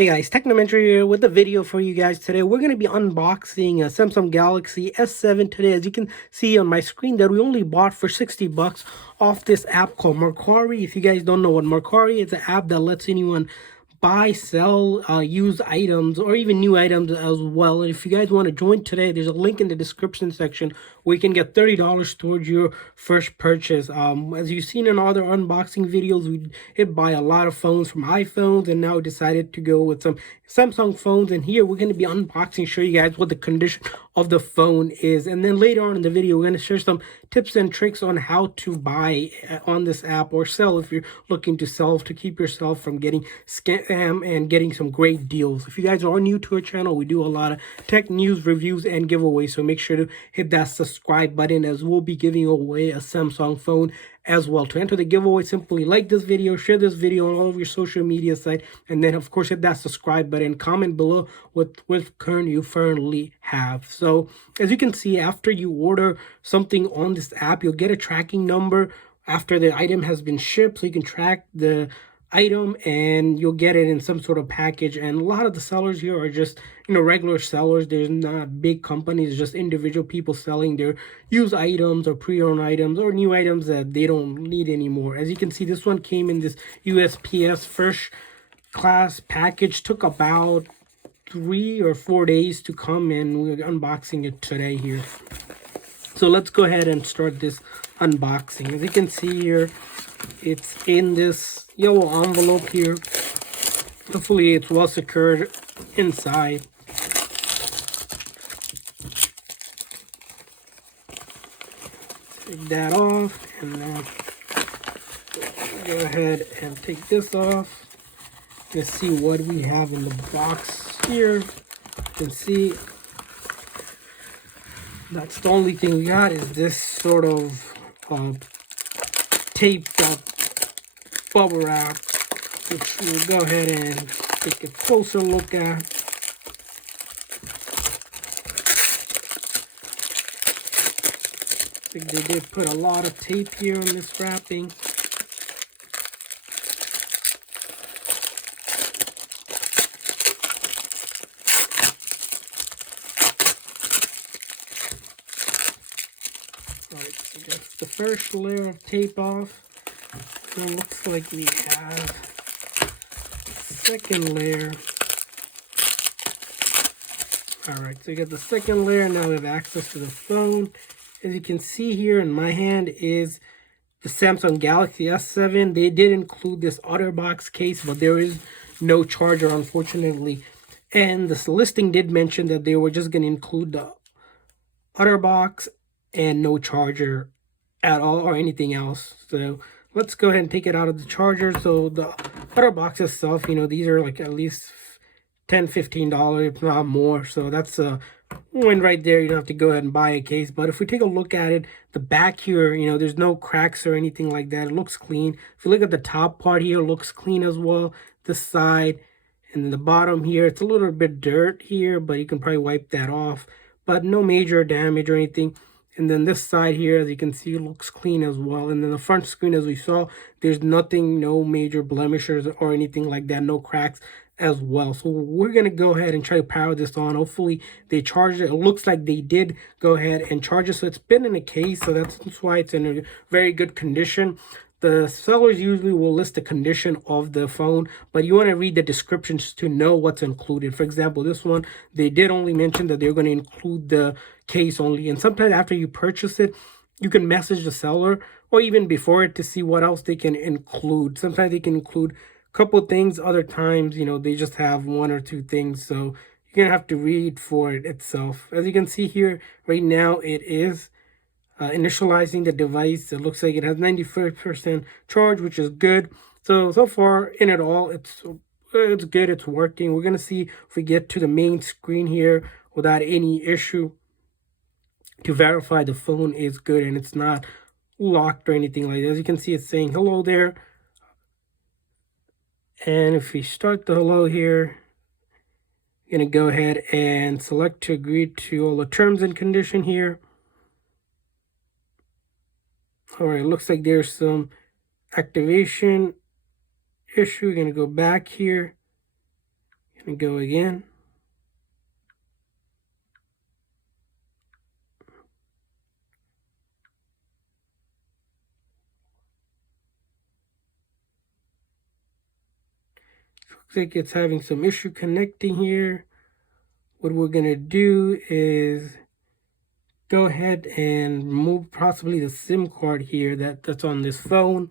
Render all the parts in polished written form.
Hey guys, Technomentary here with a video for you guys today. We're going to be unboxing a Samsung Galaxy S7 today. As you can see on my screen that we only bought for 60 bucks off this app called Mercari. If you guys don't know what Mercari is, an app that lets anyone buy, sell, use items or even new items as well. And if you guys want to join today, there's a link in the description section where you can get $30 towards your first purchase. As you've seen in other unboxing videos, we did buy a lot of phones from iPhones and now decided to go with some Samsung phones. And here we're going to be unboxing, show you guys what the condition of the phone is. And then later on in the video, we're going to share some tips and tricks on how to buy on this app or sell if you're looking to sell, to keep yourself from getting scammed and getting some great deals. If you guys are new to our channel, we do a lot of tech news, reviews, and giveaways, so make sure to hit that subscribe button as we'll be giving away a Samsung phone as well. To enter the giveaway, simply like this video, share this video on all of your social media sites, and then of course hit that subscribe button, comment below what you currently have. So as you can see, after you order something on this app, you'll get a tracking number after the item has been shipped, so you can track the item and you'll get it in some sort of package. And a lot of the sellers here are just regular sellers. There's not big companies, just individual people selling their used items or pre-owned items or new items that they don't need anymore. As you can see, this one came in this USPS first class package. Took about 3 or 4 days to come, and we're unboxing it today here. So let's go ahead and start this unboxing. As you can see here, it's in this yellow envelope here. Hopefully it's well secured inside. Take that off, and then go ahead and take this off. Let's see what we have in the box here. You can see that's the only thing we got is this sort of taped up bubble wrap, which we'll go ahead and take a closer look at. I think they did put a lot of tape here on this wrapping. Alright, so that's the first layer of tape off. It looks like we have a second layer. Alright, so you got the second layer. Now we have access to the phone. As you can see here in my hand is the Samsung Galaxy S7. They did include this OtterBox case, but there is no charger, unfortunately. And this listing did mention that they were just going to include the OtterBox and no charger at all or anything else. So let's go ahead and take it out of the charger. So the OtterBox itself, these are like at least $10-15, if not more. So that's a win right there. You don't have to go ahead and buy a case. But if we take a look at it, the back here, there's no cracks or anything like that. It looks clean. If you look at the top part here, it looks clean as well. This side and then the bottom here, it's a little bit dirt here, but you can probably wipe that off. But no major damage or anything. And then this side here, as you can see, looks clean as well. And then the front screen, as we saw, there's nothing, no major blemishes or anything like that, no cracks as well. So we're going to go ahead and try to power this on. Hopefully they charged it. It looks like they did go ahead and charge it. So it's been in a case, so that's why it's in a very good condition. The sellers usually will list the condition of the phone, but you want to read the descriptions to know what's included. For example, this one, they did only mention that they're going to include the case only. And sometimes after you purchase it, you can message the seller or even before it to see what else they can include. Sometimes they can include a couple things. Other times, they just have 1 or 2 things. So you're going to have to read for it itself. As you can see here, right now, it is initializing the device. It looks like it has 94% charge, which is good. So far in it all, it's good. It's working. We're gonna see if we get to the main screen here without any issue to verify the phone is good and it's not locked or anything like that. As you can see, it's saying hello there. And if we start the hello here, I'm gonna go ahead and select to agree to all the terms and condition here. All right, looks like there's some activation issue. We're going to go back here. And go again. Looks like it's having some issue connecting here. What we're gonna do is go ahead and remove possibly the SIM card here that's on this phone.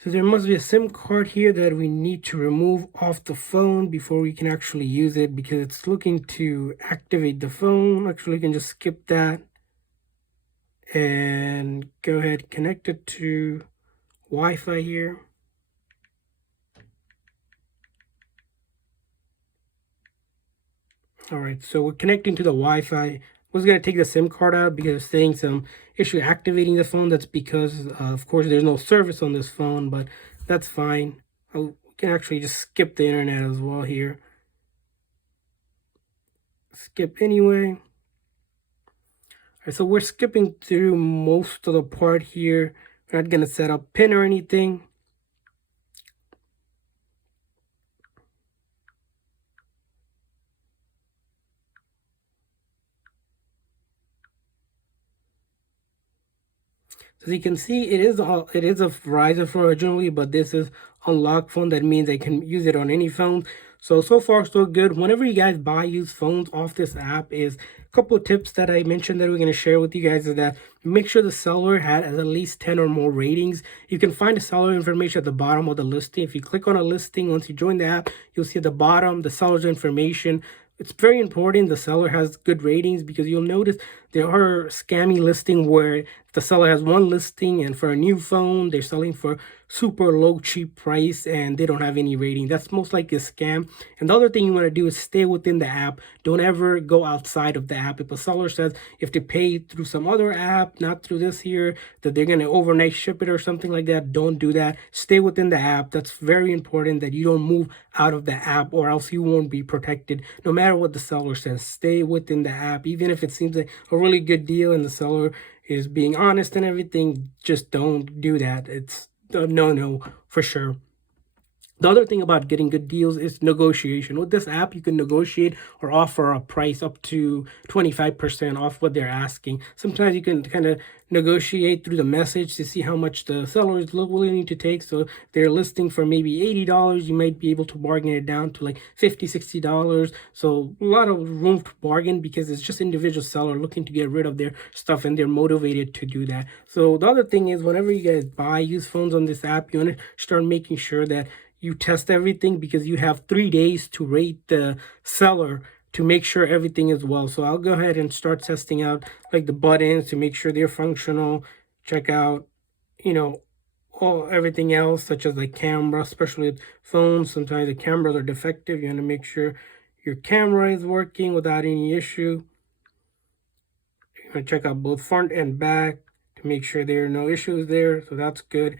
So there must be a SIM card here that we need to remove off the phone before we can actually use it, because it's looking to activate the phone. Actually, we can just skip that and go ahead and connect it to Wi-Fi here. All right, so we're connecting to the Wi-Fi. I was going to take the SIM card out because it's saying some issue activating the phone. That's because, of course, there's no service on this phone, but that's fine. We can actually just skip the internet as well here. Skip anyway. All right, so we're skipping through most of the part here. We're not going to set up PIN or anything. As you can see, it is a Verizon phone originally, but this is unlocked phone. That means I can use it on any phone. So far so good. Whenever you guys buy used phones off this app, is a couple of tips that I mentioned that we're going to share with you guys is that make sure the seller has at least 10 or more ratings. You can find the seller information at the bottom of the listing. If you click on a listing, once you join the app, you'll see at the bottom the seller's information. It's very important the seller has good ratings, because you'll notice there are scammy listings where the seller has one listing and for a new phone they're selling for super low cheap price and they don't have any rating. That's most likely a scam. And the other thing you want to do is stay within the app. Don't ever go outside of the app. If a seller says if they pay through some other app, not through this here, that they're going to overnight ship it or something like that, don't do that. Stay within the app. That's very important that you don't move out of the app, or else you won't be protected no matter what the seller says. Stay within the app. Even if it seems like a really good deal and the seller is being honest and everything, just don't do that. It's a no for sure. The other thing about getting good deals is negotiation. With this app, you can negotiate or offer a price up to 25% off what they're asking. Sometimes you can kind of negotiate through the message to see how much the seller is willing to take. So if they're listing for maybe $80, you might be able to bargain it down to like $50, $60. So a lot of room to bargain, because it's just individual seller looking to get rid of their stuff and they're motivated to do that. So the other thing is, whenever you guys buy used phones on this app, you want to start making sure that you test everything, because you have 3 days to rate the seller to make sure everything is well. So I'll go ahead and start testing out like the buttons to make sure they're functional. Check out, everything else, such as the camera, especially with phones. Sometimes the cameras are defective. You want to make sure your camera is working without any issue. You want to check out both front and back to make sure there are no issues there. So that's good.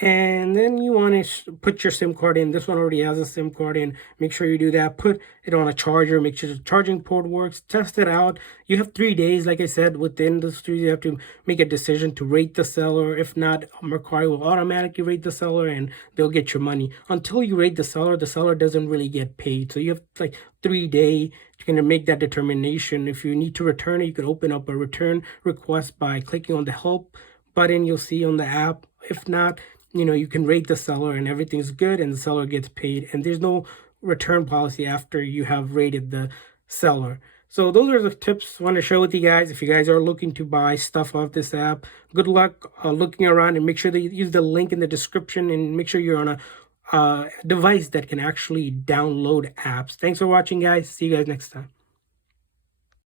And then you want to put your SIM card in. This one already has a SIM card in. Make sure you do that. Put it on a charger. Make sure the charging port works. Test it out. You have 3 days. Like I said, within the studio, you have to make a decision to rate the seller. If not, Mercari will automatically rate the seller and they'll get your money. Until you rate the seller doesn't really get paid. So you have like 3 days to kind of make that determination. If you need to return it, you can open up a return request by clicking on the help button you'll see on the app. If not, you can rate the seller and everything's good and the seller gets paid, and there's no return policy after you have rated the seller. So those are the tips I want to share with you guys. If you guys are looking to buy stuff off this app, good luck looking around, and make sure that you use the link in the description, and make sure you're on a device that can actually download apps. Thanks for watching, guys. See you guys next time.